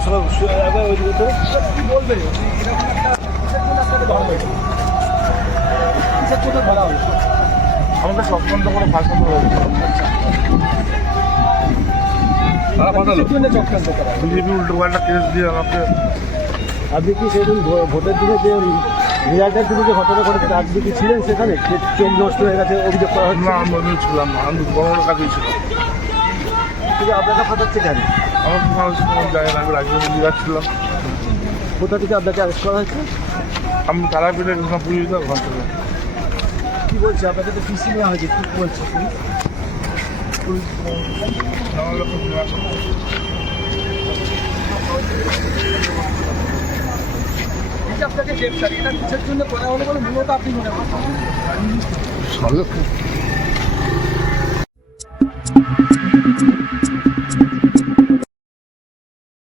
কি বলবে আমাকে চোখ বন্ধ করে ভাষণ হয়েছে বিজেপি উল্টো পাল্টা কেস দিয়ে আমাকে। আপনি কি সেদিন ভোটের দিনে যে রেজাল্টের দিনে যে ঘটনা ঘটেছে আপনি কি ছিলেন সেখানে? ট্রেন নষ্ট হয়ে গেছে অভিযোগ করা হচ্ছে। না আমি ছিলাম না, আমি বড় কাজেই ছিল। কিন্তু আপনাকে ফাটাচ্ছে কেন? আমার কোনো জায়গা না, আমি রাজনীতি যাচ্ছিলাম। কোথা থেকে আপনাকে অ্যারেস্ট করা হয়েছে? আমি তারাপীঠে পুলিশ দেওয়া ঘর থেকে। কী বলছে আপনাকে? তো পিসি নেওয়া হয়েছে, কী বলছে পুলিশ? পুলিশ আপনাকে গ্রেপ্তার এটা কিসের জন্য করা হলো বলে মূলত আপনি মনে করেন?